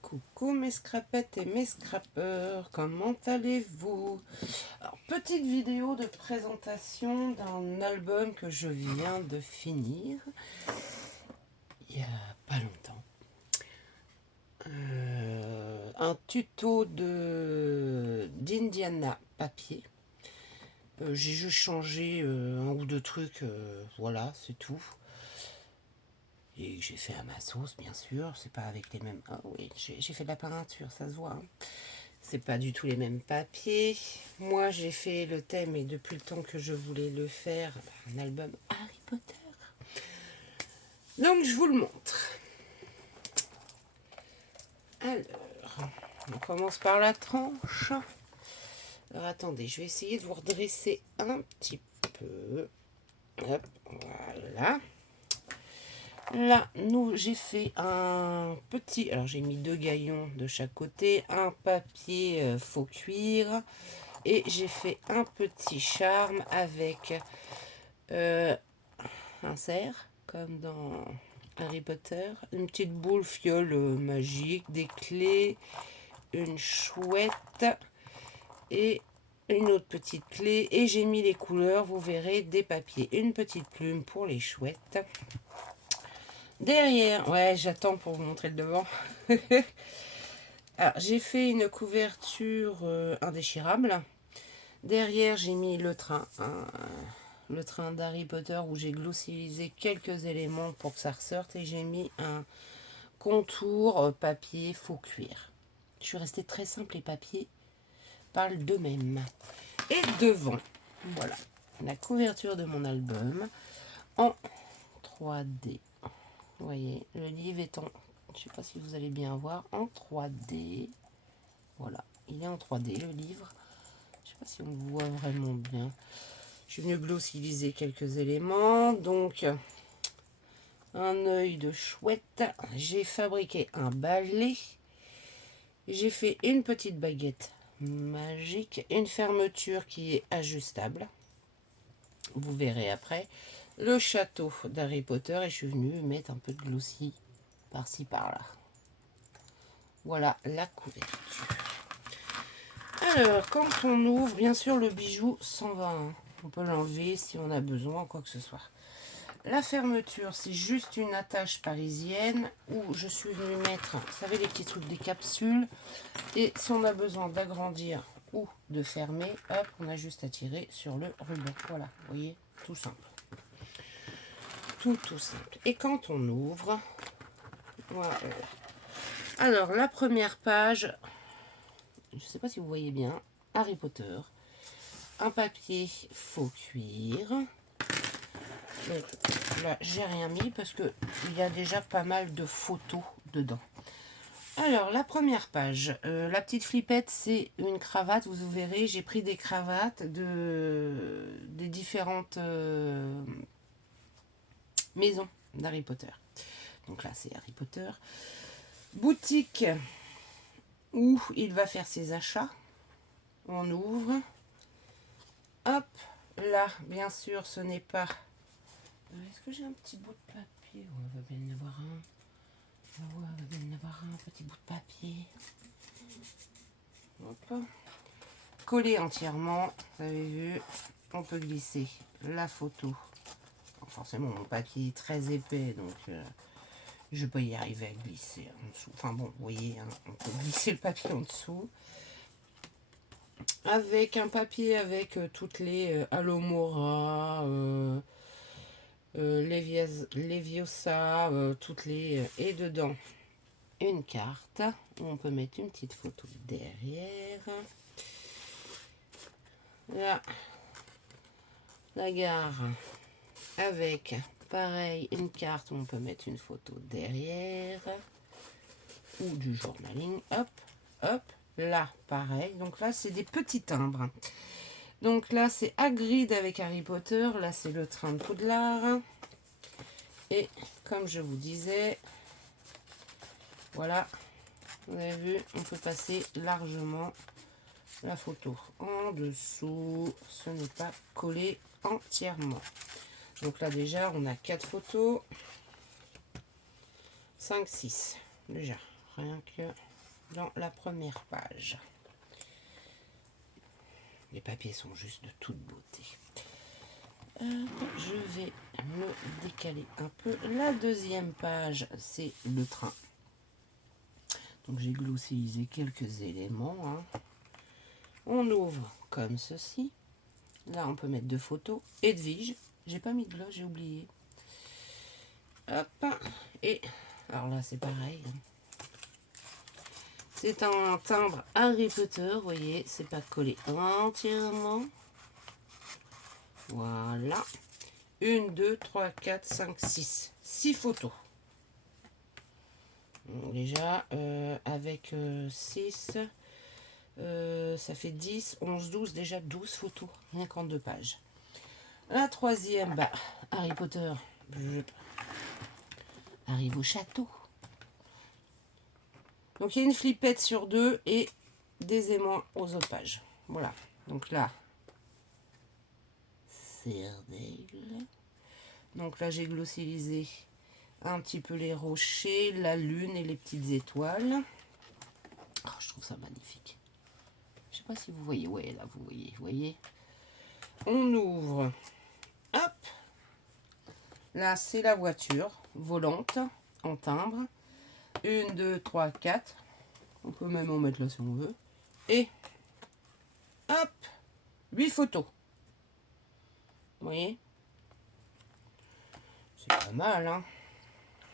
Coucou mes scrapettes et mes scrappeurs, comment allez-vous? Alors, petite vidéo de présentation d'un album que je viens de finir il n'y a pas longtemps. Un tuto d'Indiana papier. J'ai juste changé un ou deux trucs, voilà, c'est tout. Et j'ai fait à ma sauce, bien sûr, c'est pas avec les mêmes... Ah oui, j'ai fait de la peinture, ça se voit. Hein. C'est pas du tout les mêmes papiers. Moi, j'ai fait le thème, et depuis le temps que je voulais le faire, un album Harry Potter. Donc, je vous le montre. Alors, on commence par la tranche. Alors, attendez, je vais essayer de vous redresser un petit peu. Hop, voilà. Là, j'ai fait un petit... Alors, j'ai mis 2 gaillons de chaque côté, un papier faux cuir, et j'ai fait un petit charme avec un cerf, comme dans Harry Potter, une petite boule fiole magique, des clés, une chouette et une autre petite clé. Et j'ai mis les couleurs, vous verrez, des papiers. Une petite plume pour les chouettes. Derrière, ouais, j'attends pour vous montrer le devant. Alors, j'ai fait une couverture indéchirable. Derrière, j'ai mis le train, le train d'Harry Potter où j'ai glossilisé quelques éléments pour que ça ressorte. Et j'ai mis un contour papier faux cuir. Je suis restée très simple, les papiers parlent d'eux-mêmes. Et devant, voilà, la couverture de mon album en 3D. Vous voyez, le livre est en... Je ne sais pas si vous allez bien voir, en 3D. Voilà, il est en 3D, le livre. Je ne sais pas si on le voit vraiment bien. Je suis venue glossiliser quelques éléments. Donc, un œil de chouette. J'ai fabriqué un balai. J'ai fait une petite baguette magique. Une fermeture qui est ajustable. Vous verrez après. Le château d'Harry Potter. Et je suis venue mettre un peu de glossy par-ci par-là. Voilà la couverture. Alors, quand on ouvre, bien sûr, le bijou s'en va. Hein. On peut l'enlever si on a besoin, quoi que ce soit. La fermeture, c'est juste une attache parisienne où je suis venue mettre, vous savez, les petits trucs des capsules. Et si on a besoin d'agrandir ou de fermer, hop, on a juste à tirer sur le ruban. Voilà, vous voyez, tout simple. Tout simple. Et quand on ouvre, voilà. Alors, la première page, je ne sais pas si vous voyez bien, Harry Potter. Un papier faux cuir. Donc là, j'ai rien mis parce que il y a déjà pas mal de photos dedans. Alors, la première page, la petite flippette, c'est une cravate. Vous verrez, j'ai pris des cravates des différentes maisons d'Harry Potter. Donc là, c'est Harry Potter. Boutique où il va faire ses achats. On ouvre. Hop, là, bien sûr, ce n'est pas... Est-ce que j'ai un petit bout de papier? On va bien en avoir un. On va bien en avoir un petit bout de papier. Hop. Collé entièrement, vous avez vu, on peut glisser la photo. Bon, forcément, mon papier est très épais, donc je peux y arriver à glisser en dessous. Enfin bon, vous voyez, hein, on peut glisser le papier en dessous. Avec un papier avec toutes les Alomora, Leviosa, toutes les... et dedans, une carte où on peut mettre une petite photo derrière. Là, la gare avec, pareil, une carte où on peut mettre une photo derrière. Ou du journaling. Hop, hop. Là, pareil. Donc là, c'est des petits timbres. Donc là, c'est Hagrid avec Harry Potter. Là, c'est le train de Poudlard. Et comme je vous disais, voilà, vous avez vu, on peut passer largement la photo en dessous. Ce n'est pas collé entièrement. Donc là déjà on a 4 photos. 5, 6 déjà. Rien que dans la première page. Les papiers sont juste de toute beauté. Je vais me décaler un peu. La deuxième page, c'est le train. Donc j'ai glosséisé quelques éléments. Hein. On ouvre comme ceci. Là, on peut mettre 2 photos. Edwige. J'ai pas mis de gloss, j'ai oublié. Hop. Et alors là, c'est pareil. C'est un timbre Harry Potter. Vous voyez, c'est pas collé entièrement. Voilà. 1, 2, 3, 4, 5, 6. 6 photos. Donc déjà, avec 6, ça fait 10, 11, 12. Déjà 12 photos, rien qu'en 2 pages. La troisième, bah, Harry Potter arrive au château. Donc il y a une flippette sur 2 et des aimants aux autres pages. Voilà. Donc là, serre d'aigle. Donc là, j'ai glossylisé un petit peu les rochers, la lune et les petites étoiles. Oh, je trouve ça magnifique. Je sais pas si vous voyez. Ouais, là, vous voyez. On ouvre. Hop. Là, c'est la voiture volante en timbre. 1, 2, 3, 4. On peut même en mettre là si on veut. Et hop, 8 photos. Vous voyez? C'est pas mal, hein?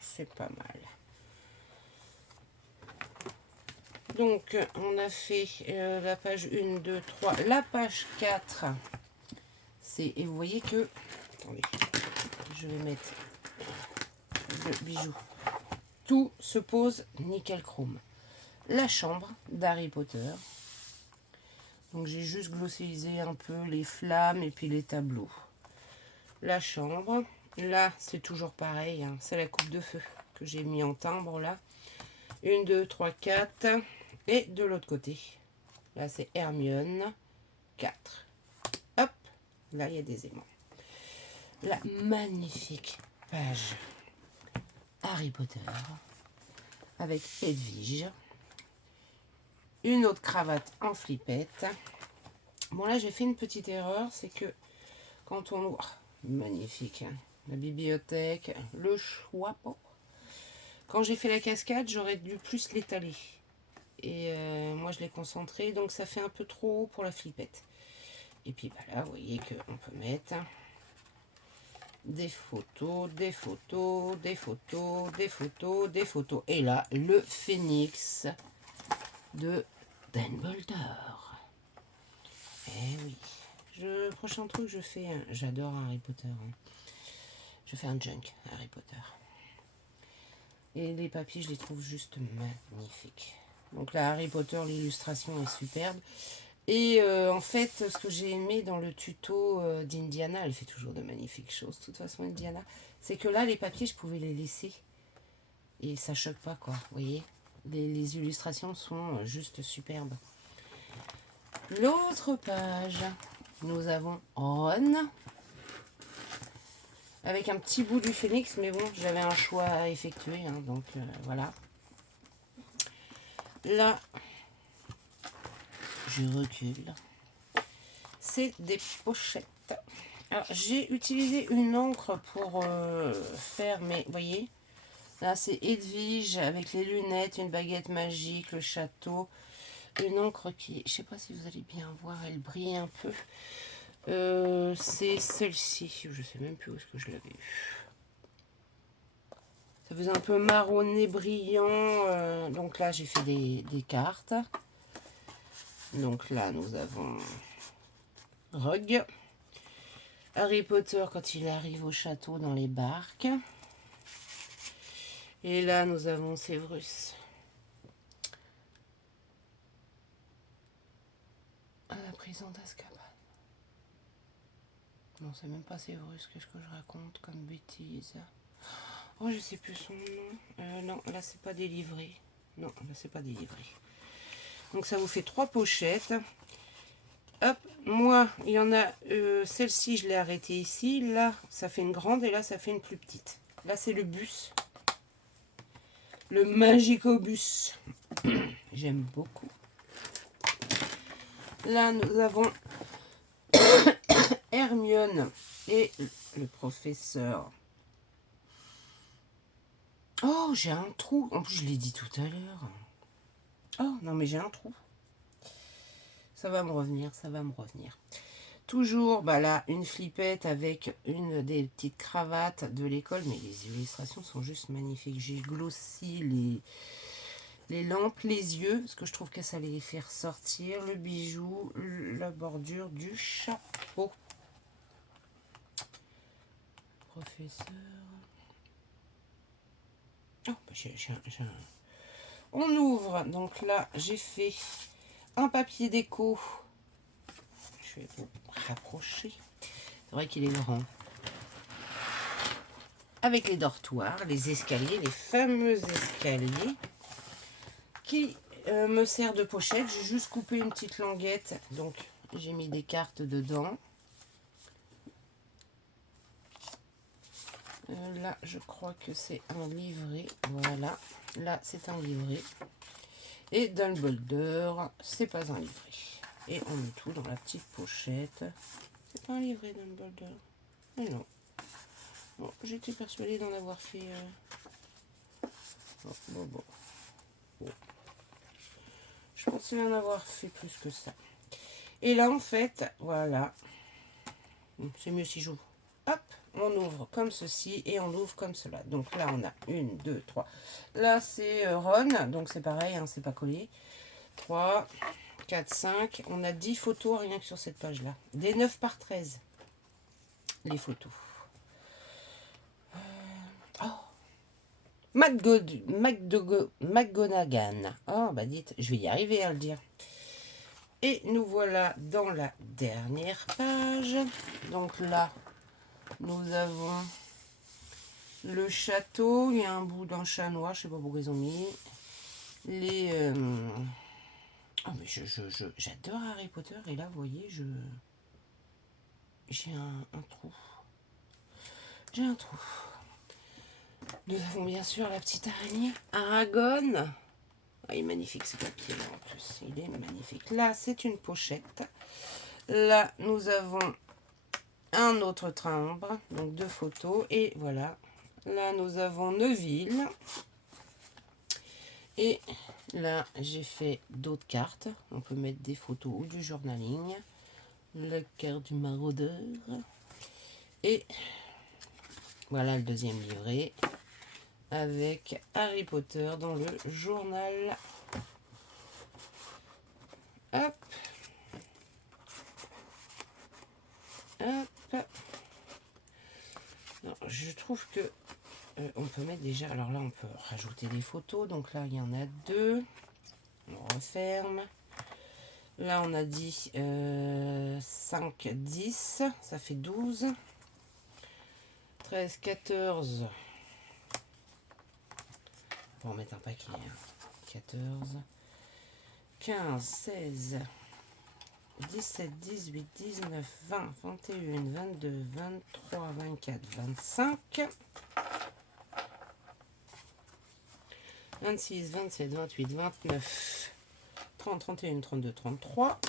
C'est pas mal. Donc, on a fait la page 1, 2, 3. La page 4, c'est... Et vous voyez que... Attendez, je vais mettre le bijou. Tout se pose nickel chrome. La chambre d'Harry Potter. Donc, j'ai juste glossyisé un peu les flammes et puis les tableaux. La chambre. Là, c'est toujours pareil. Hein, c'est la coupe de feu que j'ai mis en timbre, là. 1, 2, 3, 4... Et de l'autre côté, là c'est Hermione, 4. Hop, là il y a des aimants. La magnifique page Harry Potter avec Edwige. Une autre cravate en flippette. Bon là j'ai fait une petite erreur, c'est que quand on ouvre, magnifique, hein, la bibliothèque, le chapeau. Quand j'ai fait la cascade, j'aurais dû plus l'étaler. Et moi je l'ai concentré, donc ça fait un peu trop haut pour la flippette. Et puis bah là, vous voyez qu'on peut mettre des photos, des photos, des photos, des photos, des photos. Et là, le phénix de Dumbledore. Eh oui. Prochain truc, je fais... J'adore Harry Potter. Hein. Je fais un junk Harry Potter. Et les papiers, je les trouve juste magnifiques. Donc là, Harry Potter, l'illustration est superbe. Et en fait, ce que j'ai aimé dans le tuto d'Indiana, elle fait toujours de magnifiques choses, de toute façon, Indiana, c'est que là, les papiers, je pouvais les laisser. Et ça choque pas, quoi, vous voyez. Les illustrations sont juste superbes. L'autre page, nous avons Ron. Avec un petit bout du phénix, mais bon, j'avais un choix à effectuer, hein, donc voilà. Là, je recule. C'est des pochettes. Alors, j'ai utilisé une encre pour faire, mais vous voyez, là c'est Edwige avec les lunettes, une baguette magique, le château. Une encre qui, je sais pas si vous allez bien voir, elle brille un peu. C'est celle-ci, je sais même plus où est-ce que je l'avais eu. Ça faisait un peu marronné brillant, donc là j'ai fait des cartes. Donc là nous avons Rogue. Harry Potter quand il arrive au château dans les barques. Et là, nous avons Séverus. À la prison d'Azkaban. Non, c'est même pas Séverus, qu'est-ce que je raconte comme bêtise. Oh, je sais plus son nom. Non, là, c'est pas délivré. Non, là, c'est pas délivré. Donc ça vous fait 3 pochettes. Hop, moi, il y en a, celle-ci, je l'ai arrêtée ici. Là, ça fait une grande et là, ça fait une plus petite. Là, c'est le bus. Le Magicobus. J'aime beaucoup. Là, nous avons Hermione et le professeur. Oh, j'ai un trou. En plus, je l'ai dit tout à l'heure. Oh, non, mais j'ai un trou. Ça va me revenir, ça va me revenir. Toujours, bah là, une flippette avec une des petites cravates de l'école. Mais les illustrations sont juste magnifiques. J'ai glossy les lampes, les yeux, parce que je trouve que ça les fait ressortir. Le bijou, la bordure du chapeau. Professeur. Oh, bah on ouvre. Donc là, j'ai fait un papier déco. Je vais vous rapprocher. C'est vrai qu'il est grand. Avec les dortoirs, les escaliers, les fameux escaliers qui me sert de pochette. J'ai juste coupé une petite languette. Donc, j'ai mis des cartes dedans. Là, je crois que c'est un livret. Voilà. Là, c'est un livret. Et Dumbledore, c'est pas un livret. Et on met tout dans la petite pochette. C'est pas un livret Dumbledore. Mais non. Bon, j'étais persuadée d'en avoir fait... Bon. Je pensais en avoir fait plus que ça. Et là, en fait, voilà. C'est mieux si j'ouvre. Hop, on ouvre comme ceci et on ouvre comme cela. Donc là, on a 1, 2, 3. Là, c'est Ron. Donc c'est pareil, hein, c'est pas collé. 3, 4, 5. On a 10 photos rien que sur cette page-là. Des 9 par 13. Les photos. Oh, McGonagall. Oh, bah dites, je vais y arriver à le dire. Et nous voilà dans la dernière page. Donc là, nous avons le château. Il y a un bout d'un chat noir, je sais pas pourquoi ils ont mis. Les... Oh, mais j'adore Harry Potter. Et là, vous voyez, j'ai un trou. J'ai un trou. Nous avons bien sûr la petite araignée. Aragorn. Ah, il est magnifique ce papier là en plus. Il est magnifique. Là, c'est une pochette. Là, nous avons un autre timbre. Donc, 2 photos. Et voilà. Là, nous avons Neville. Et là, j'ai fait d'autres cartes. On peut mettre des photos ou du journaling. La carte du maraudeur. Et voilà le deuxième livret. Avec Harry Potter dans le journal. Hop. Hop. Non, je trouve que on peut mettre déjà... Alors là, on peut rajouter des photos. Donc là, il y en a 2. On referme. Là, on a dit 5, 10. Ça fait 12. 13, 14. On va en mettre un paquet. 14. 15, 16. 17, 18, 19, 20, 21, 22, 23, 24, 25, 26, 27, 28, 29, 30, 31, 32, 33.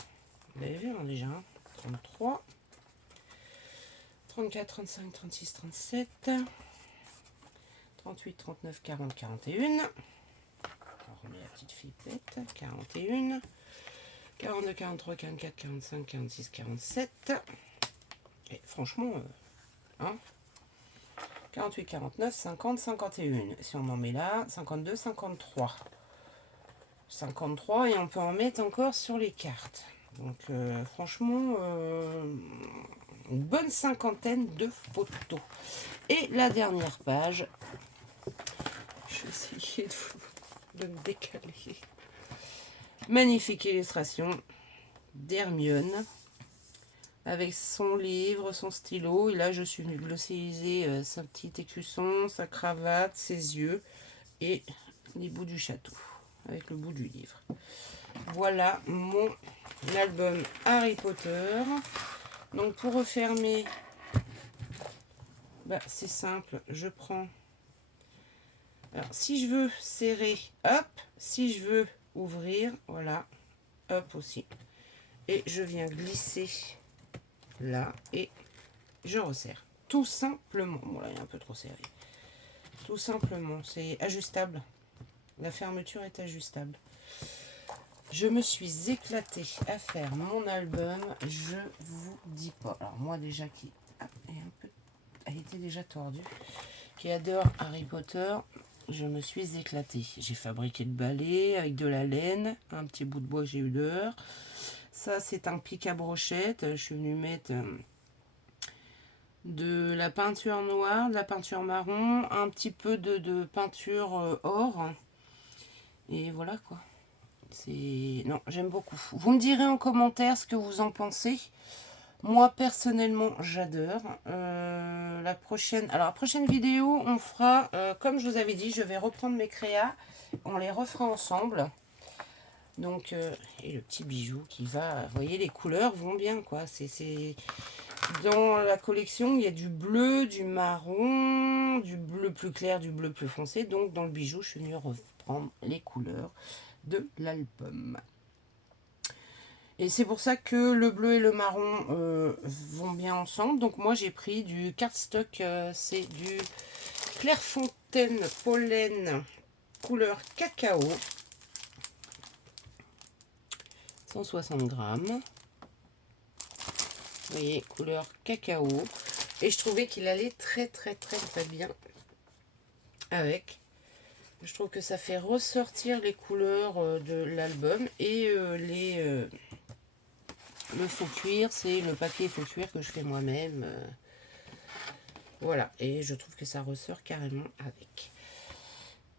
Vous avez vu hein, déjà, 33, 34, 35, 36, 37, 38, 39, 40, 41. On remet la petite fillette, 41. 42, 43, 44, 45, 46, 47. Et franchement, 48, 49, 50, 51. Si on en met là, 52, 53. 53 et on peut en mettre encore sur les cartes. Donc franchement, une bonne cinquantaine de photos. Et la dernière page, je vais essayer de me décaler. Magnifique illustration d'Hermione avec son livre, son stylo. Et là, je suis venue glosser sa petite écusson, sa cravate, ses yeux et les bouts du château avec le bout du livre. Voilà mon album Harry Potter. Donc pour refermer, bah, c'est simple, je prends. Alors si je veux serrer, hop, si je veux ouvrir, voilà, hop aussi. Et je viens glisser là et je resserre. Tout simplement. Bon là il est un peu trop serré. Tout simplement, c'est ajustable. La fermeture est ajustable. Je me suis éclatée à faire mon album, je vous dis pas. Alors moi déjà qui a été déjà tordu, qui adore Harry Potter, je me suis éclatée. J'ai fabriqué le balai avec de la laine, un petit bout de bois que j'ai eu dehors. Ça c'est un pic à brochette. Je suis venue mettre de la peinture noire, de la peinture marron, un petit peu de peinture or. Et voilà quoi. Non, j'aime beaucoup. Vous me direz en commentaire ce que vous en pensez. Moi, personnellement, j'adore. La prochaine vidéo, on fera, comme je vous avais dit, je vais reprendre mes créas. On les refera ensemble. Donc, et le petit bijou qui va... Vous voyez, les couleurs vont bien, quoi. C'est dans la collection, il y a du bleu, du marron, du bleu plus clair, du bleu plus foncé. Donc, dans le bijou, je suis venue reprendre les couleurs de l'album. Et c'est pour ça que le bleu et le marron vont bien ensemble. Donc moi j'ai pris du cardstock, c'est du Clairefontaine Pollen couleur cacao. 160 grammes. Vous voyez, couleur cacao. Et je trouvais qu'il allait très bien avec. Je trouve que ça fait ressortir les couleurs de l'album et le faux cuir, c'est le papier faux cuir que je fais moi-même. Voilà, et je trouve que ça ressort carrément avec.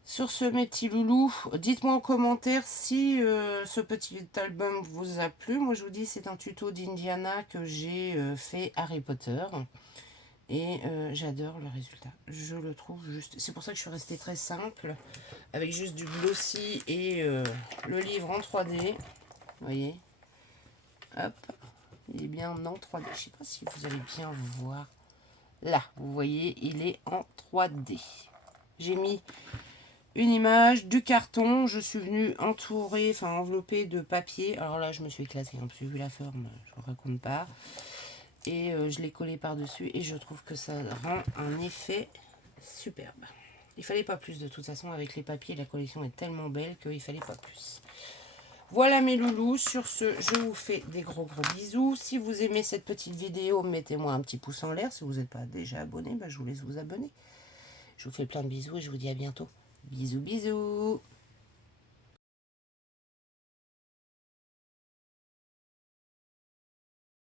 Sur ce, mes petits loulous, dites-moi en commentaire si ce petit album vous a plu. Moi, je vous dis, c'est un tuto d'Indiana que j'ai fait Harry Potter. Et j'adore le résultat. Je le trouve juste... C'est pour ça que je suis restée très simple, avec juste du glossy et le livre en 3D. Vous voyez, hop, il est bien en 3D. Je sais pas si vous allez bien vous voir. Là, vous voyez, il est en 3D. J'ai mis une image, du carton. Je suis venue entourer, enfin envelopper de papier. Alors là, je me suis éclatée. Hein, j'ai vu la forme, je ne raconte pas. Et je l'ai collé par-dessus. Et je trouve que ça rend un effet superbe. Il fallait pas plus de toute façon. Avec les papiers, la collection est tellement belle qu'il fallait pas plus. Voilà mes loulous, sur ce, je vous fais des gros bisous. Si vous aimez cette petite vidéo, mettez-moi un petit pouce en l'air. Si vous n'êtes pas déjà abonné, je vous laisse vous abonner. Je vous fais plein de bisous et je vous dis à bientôt. Bisous, bisous.